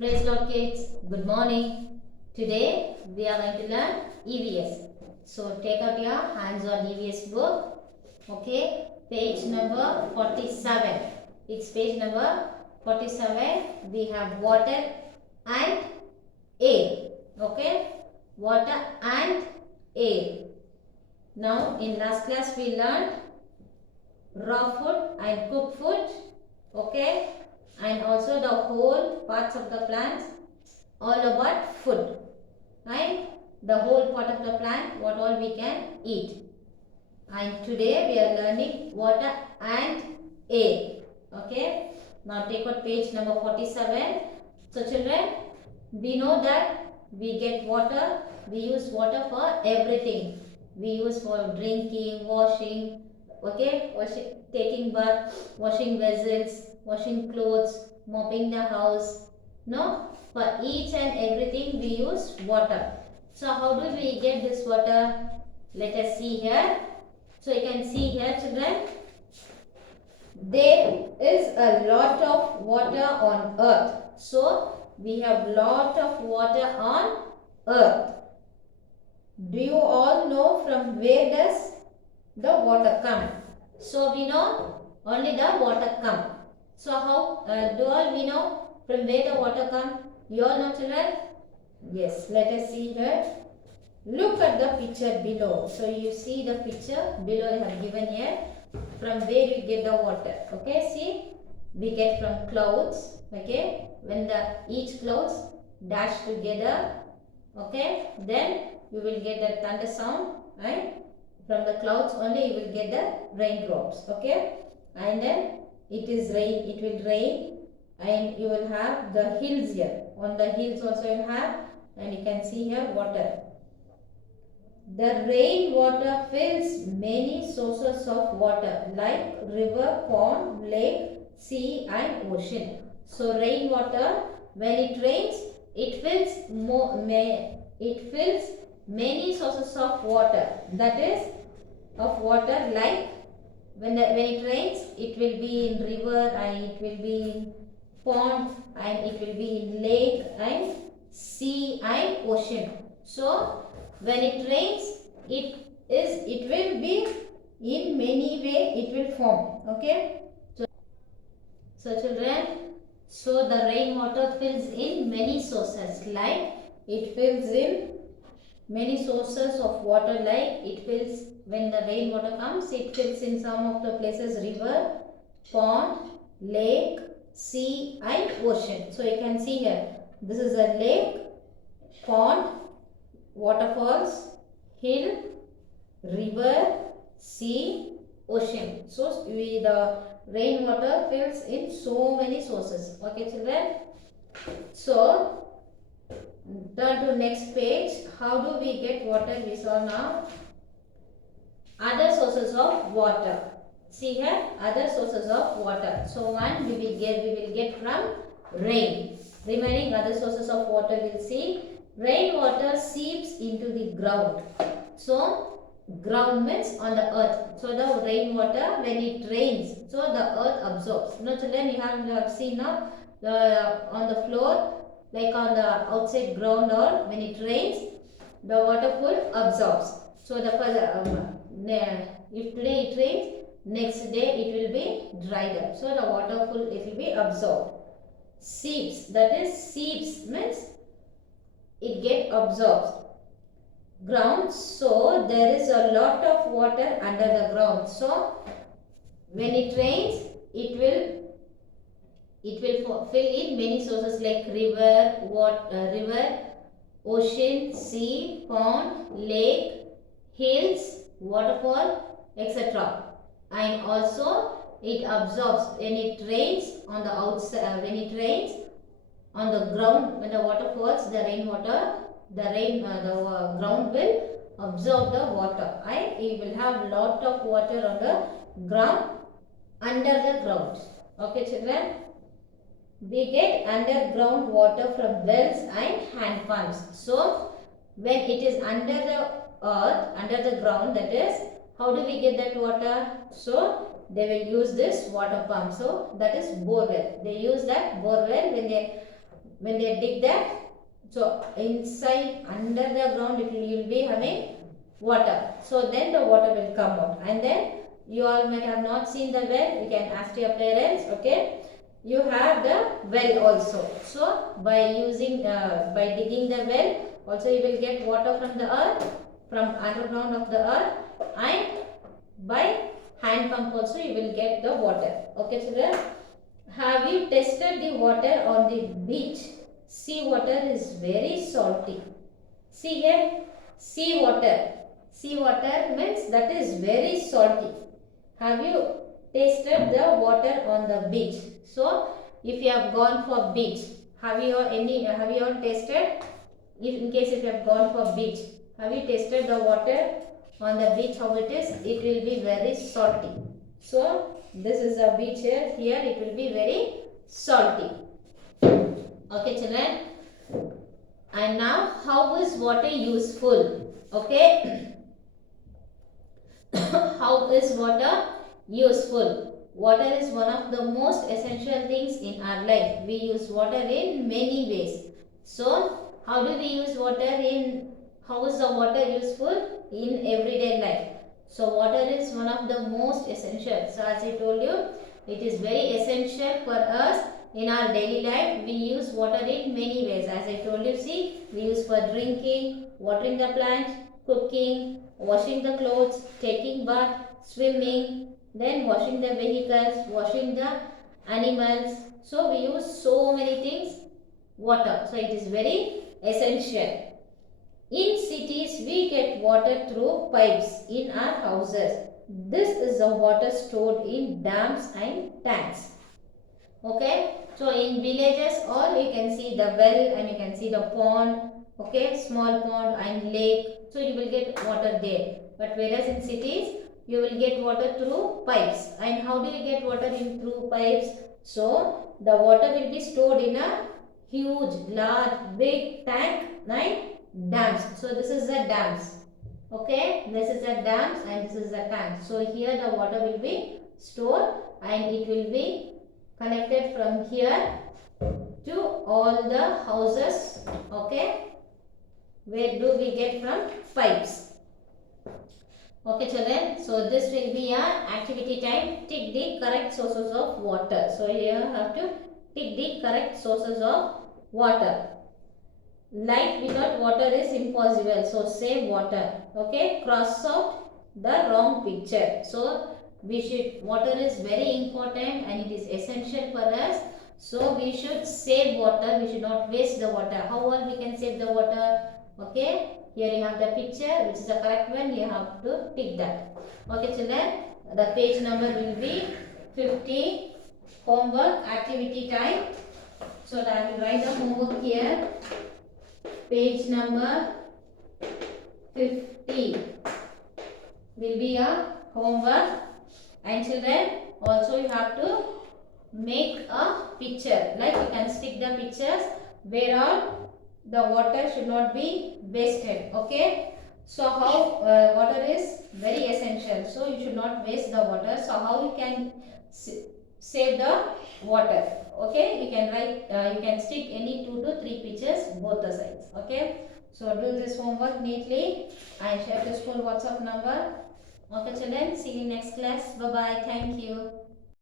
Praise Lord kids, good morning. Today we are going to learn EVS. So take out your hands-on EVS book. Okay, page number 47. It's page number 47. We have water and air. Okay, water and air. Now in last class we learned raw food and cooked food. Okay, and also the whole parts of the plants, all about food, right? The whole part of the plant, what all we can eat. And today we are learning water and air. Okay, now take out page number 47. So children, we know that we get water, we use water for everything. We use for drinking, washing, okay, taking bath, washing vessels, washing clothes, mopping the house. No, for each and everything we use water. So how do we get this water? Let us see here. So you can see here children, there is a lot of water on earth. So we have lot of water on earth. Do you all know from where does the water come? So we know only the water come. So how do all we know from where the water come? You all know children? Yes, let us see here. Look at the picture below. So you see the picture below I have given here. From where you get the water. Okay, see, we get from clouds. Okay, when each clouds dash together. Okay, then you will get the thunder sound, and from the clouds only you will get the raindrops. Okay, and then it will rain, and you will have the hills here. On the hills also you have, and you can see here water. The rainwater fills many sources of water like river, pond, lake, sea and ocean. So rainwater, when it rains, it fills many sources of water. That is of water, like when it rains, it will be in river and it will be in pond and it will be in lake and sea and ocean. So when it rains, it will be in many way it will form. Okay. So children, so the rainwater fills in many sources, like it fills in many sources of water, like it fills when the rainwater comes, it fills in some of the places river, pond, lake, sea and ocean. So you can see here, this is a lake, pond, waterfalls, hill, river, sea, ocean. So the rainwater fills in so many sources. Okay children. So turn to next page. How do we get water? We saw now. Other sources of water. See here, other sources of water. So one we will get from rain. Remaining other sources of water we'll see. Rainwater seeps into the ground. So ground means on the earth. So the rainwater, when it rains, so the earth absorbs. Now children, you have seen now on the floor, like on the outside ground, or when it rains, the water pool absorbs. So the if today it rains, next day it will be dried up. So the water pool, it will be absorbed. Seeps, that is seeps means it get absorbed. Ground, so there is a lot of water under the ground. So when it rains, it will fill in many sources like river, ocean, sea, pond, lake, hills, waterfall, etc. And also it absorbs when it rains on the outside. When it rains on the ground, when the water falls, the rainwater, the ground will absorb the water. And it will have lot of water on the ground, under the ground. Okay children. We get underground water from wells and hand pumps. So when it is under the earth, under the ground, that is, how do we get that water? So they will use this water pump. So that is borewell. They use that borewell when they when they dig that, so inside under the ground you will be having water. So then the water will come out, and then you all might have not seen the well. You can ask your parents. Okay, you have the well also. So by using by digging the well, also you will get water from the earth, from underground of the earth, and by hand pump also you will get the water. Okay children, have you tested the water on the beach? Sea water is very salty. See here, sea water. Sea water means that is very salty. Have you tasted the water on the beach? So, if you have gone for beach, have you all tasted? If in case if you have gone for beach, have you tasted the water on the beach? How it is? It will be very salty. So, this is a beach here. Here it will be very salty. Okay, children. And now, how is water useful? Okay. How is water useful? Water is one of the most essential things in our life. We use water in many ways. So, how do we use water in, how is the water useful in everyday life? So, water is one of the most essential. So, as I told you, it is very essential for us in our daily life. We use water in many ways. As I told you, see, we use for drinking, watering the plants, cooking, washing the clothes, taking bath, swimming, then washing the vehicles, washing the animals. So we use so many things water. So it is very essential. In cities, we get water through pipes in our houses. This is the water stored in dams and tanks. Okay, so in villages all you can see the well and you can see the pond. Okay, small pond and lake. So you will get water there. But whereas in cities you will get water through pipes. And how do you get water in through pipes? So the water will be stored in a huge, large, big tank and dams. So this is the dams. Okay, this is the dams and this is the tank. So here the water will be stored and it will be connected from here to all the houses. Okay, where do we get from pipes? Okay children, so this will be our activity time. Tick the correct sources of water. So here you have to tick the correct sources of water. Life without water is impossible. So save water. Okay, cross out the wrong picture. So water is very important and it is essential for us. So we should save water. We should not waste the water. How well we can save the water? Okay, here you have the picture which is the correct one. You have to tick that. Okay children, the page number will be 50. Homework activity time. So I will write the homework here. Page number 50 will be a homework, and children also you have to make a picture, like you can stick the pictures where all the water should not be wasted. Okay, so how water is very essential, so you should not waste the water. So how you can save the water? Okay, you can write, you can stick any 2 to 3 pictures both the sides. Okay, so do this homework neatly and share to school WhatsApp number. Okay children, see you next class. Bye bye. Thank you.